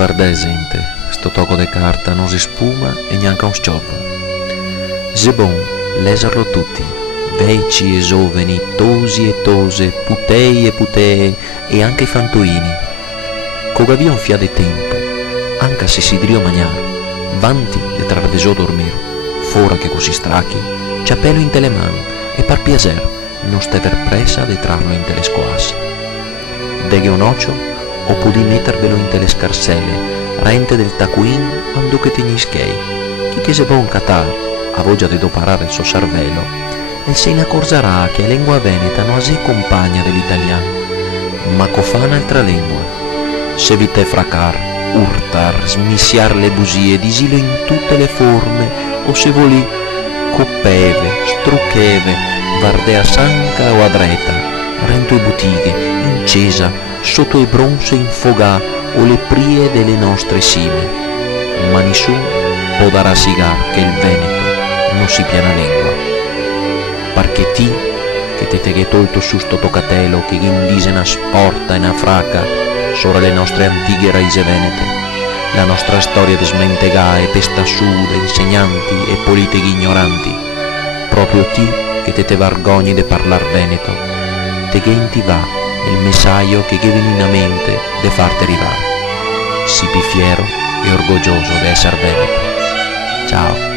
bardesente, sto tocco de carta non si spuma e neanche un sciorbo. C'est bon, leserlo tutti, vecchi e giovani, tosi e tose, putei e putee e anche i fantoini. Coga via un fia de tempo, anche se si drio mangiare, vanti de travesò dormire, fora che così strachi, ciappello in teleman e par piacer, non stever presa de trarlo in telescoas. Deghe un ocio, o pudi mettervelo in telescarselle, rente del tacuin ando che tegnischei, chi che se bon catar, a voglia de doparare il suo cervello, e se ne accorgerà che la lingua veneta non si compagna dell'italiano, ma cofà un'altra lingua. Se vi te fracar, urtar, smissiar le bugie, disilo in tutte le forme, o se voli coppeve, struccheve, vardea sanca o a dreta, rento e bottighe, incesa, sotto i bronze infogà o le prie delle nostre cime. Ma nessuno può dare a sigar che il Veneto non si piana lingua. Perché ti, che te teghe tolto su sto tocatelo, che indise una sporta e una fraca, sopra le nostre antiche raise venete, la nostra storia di smentegà e pesta su da insegnanti e politeghi ignoranti, proprio ti, che te vergogni di parlar veneto, te che in ti va il messaggio che viene in mente de farti arrivare. Sii fiero e orgoglioso di essere veneto. Ciao.